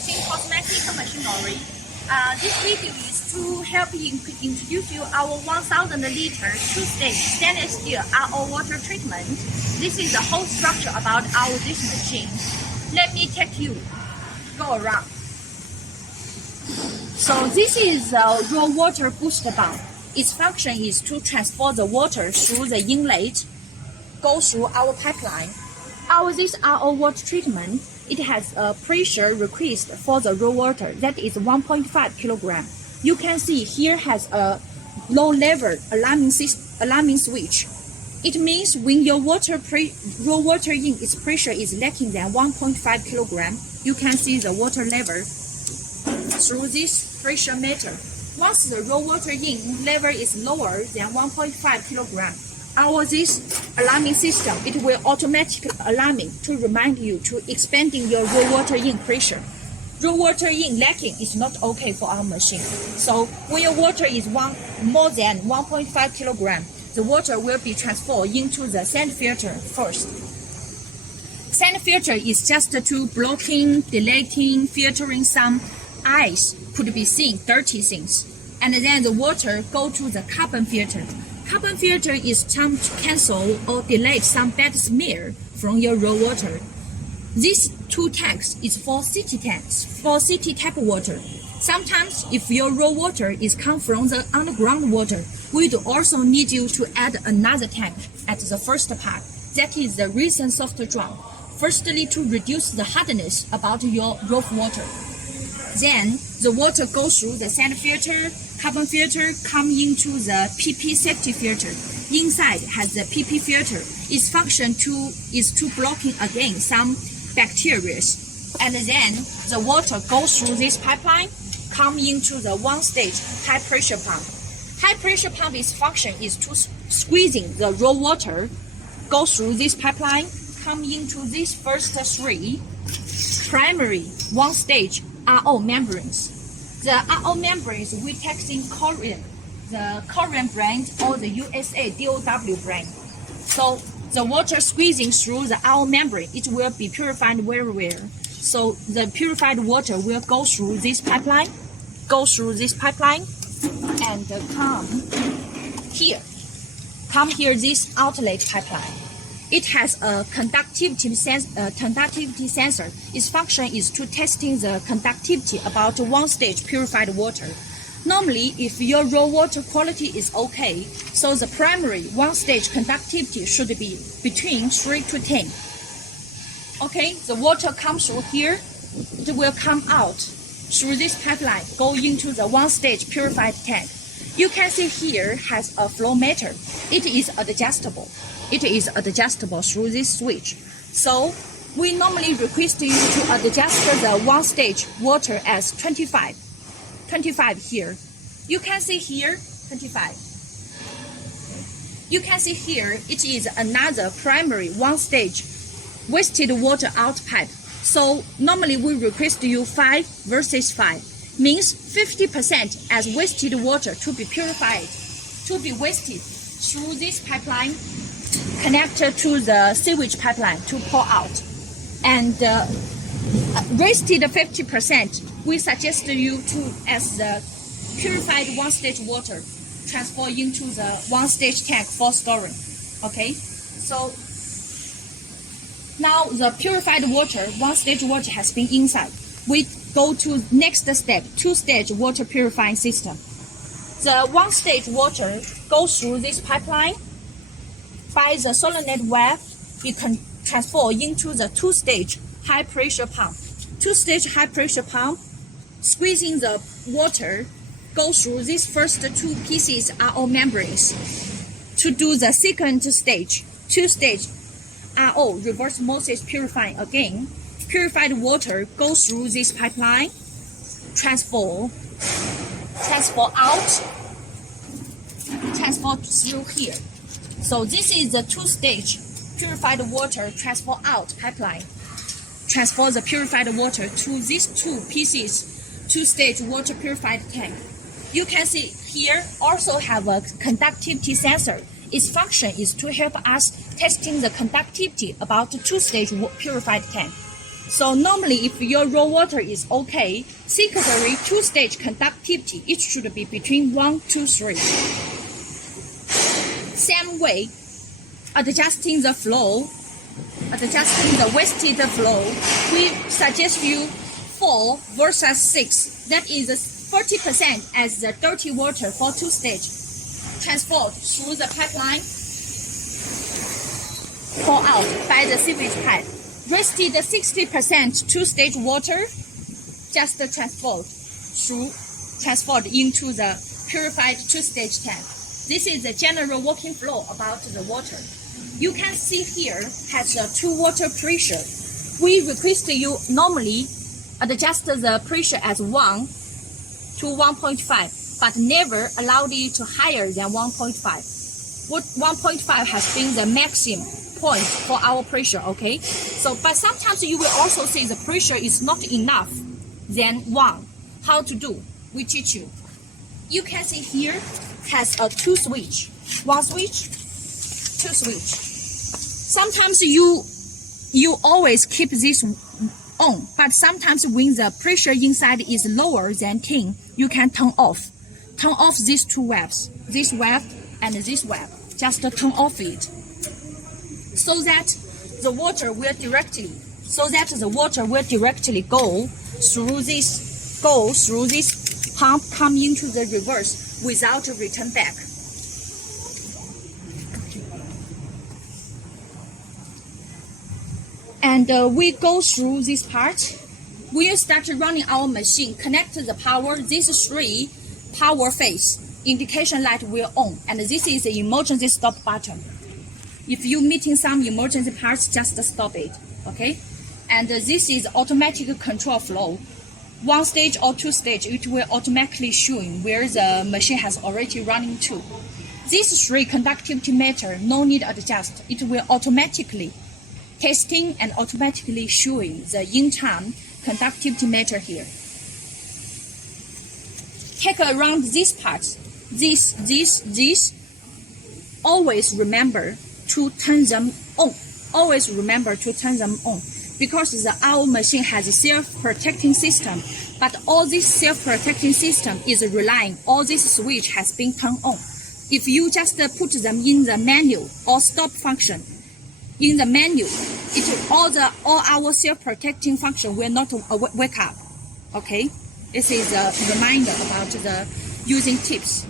SIPUXIN Cosmetic Machinery. This video is to help introduce you our 1000 liter two-stage stainless steel RO water treatment. This is the whole structure about this machine. Let me take you go around. So this is a raw water booster pump. Its function is to transfer the water through the inlet, go through our pipeline. This RO water treatment, it has a pressure request for the raw water that is 1.5 kilogram. You can see here has a low level alarming switch. It means when your raw water in its pressure is lacking than 1.5 kilogram, you can see the water level through this pressure meter. Once the raw water in level is lower than 1.5 kilogram, this alarming system, it will automatically alarming to remind you to expanding your raw water in pressure. Raw water in lacking is not okay for our machine. So when your water is more than 1.5 kilogram, the water will be transferred into the sand filter first. Sand filter is just to blocking, deleting, filtering some ice could be seen dirty things. And then the water go to the carbon filter. Carbon filter is time to cancel or delete some bad smear from your raw water. These two tanks is for city tanks, for city tap water. Sometimes if your raw water is come from the underground water, we do also need you to add another tank at the first part. That is the recent soft drum. Firstly, to reduce the hardness about your raw water. Then the water goes through the sand filter, carbon filter, come into the PP safety filter. Inside has the PP filter. Its function is to blocking again some bacteria. And then the water goes through this pipeline, come into the one-stage high pressure pump. High pressure pump's function is to squeezing the raw water, go through this pipeline, come into these first three primary one-stage RO membranes. The RO membranes we take in Korean, the Korean brand or the USA DOW brand. So the water squeezing through the RO membrane, it will be purified very well. So the purified water will go through this pipeline, and come here this outlet pipeline. It has a conductivity sensor. Its function is to testing the conductivity about one-stage purified water. Normally, if your raw water quality is okay, so the primary one-stage conductivity should be between 3 to 10. Okay, the water comes through here. It will come out through this pipeline, go into the one-stage purified tank. You can see here has a flow meter. It is adjustable. Through this switch. So we normally request you to adjust the one-stage water as 25 here. You can see here 25. You can see here it is another primary one-stage wasted water out pipe. So normally we request you 5 versus 5. Means 50% as wasted water to be purified, to be wasted through this pipeline connected to the sewage pipeline to pour out. And wasted 50%, we suggest you to, as the purified one-stage water, transfer into the one-stage tank for storing. Okay, so now the purified water, one-stage water has been inside. We go to next step, two-stage water purifying system. The one-stage water goes through this pipeline. By the solenoid valve, it can transfer into the two-stage high pressure pump. Two-stage high pressure pump, squeezing the water, goes through these first two pieces RO membranes. To do the second stage, two-stage RO reverse osmosis purifying again. Purified water goes through this pipeline, transfer through here. So this is the two-stage purified water transfer out pipeline. Transfer the purified water to these two pieces, two-stage water purified tank. You can see here also have a conductivity sensor. Its function is to help us testing the conductivity about the two-stage purified tank. So normally if your raw water is okay, secondary two-stage conductivity, it should be between 1 to 3. Same way, adjusting the flow, adjusting the wasted flow, we suggest you 4 versus 6. That is 40% as the dirty water for two-stage transport through the pipeline, pour out by the sewage pipe. Rested 60% two-stage water just transport into the purified two-stage tank. This is the general working flow about the water. You can see here has a 2 water pressure. We request you normally adjust the pressure as 1 to 1.5, but never allowed it to higher than 1.5. What 1.5 has been the maximum point for our pressure, okay? So, but sometimes you will also see the pressure is not enough than 1. How to do? We teach you. You can see here has a 2 switch. 1 switch, 2 switch. Sometimes you always keep this on, but sometimes when the pressure inside is lower than 10, you can turn off. Turn off these 2 valves, this valve and this valve. Just turn off it, so that the water will directly go through this pump, come into the reverse without a return back. And we go through this part. When you start running our machine, connect the power. These 3 power phase indication light will on, and this is the emergency stop button. If you meeting some emergency parts, just stop it, okay? And this is automatic control flow. 1 stage or 2 stage, it will automatically showing where the machine has already running to. These 3 conductivity meter, no need adjust. It will automatically testing and automatically showing the in-time conductivity meter here. Take around this part. This. Always remember to turn them on. Always remember to turn them on, because our machine has a self-protecting system, but all this self-protecting system is relying all this switch has been turned on. If you just put them in the menu or stop function, in the menu, all our self-protecting function will not wake up. Okay, this is a reminder about the using tips.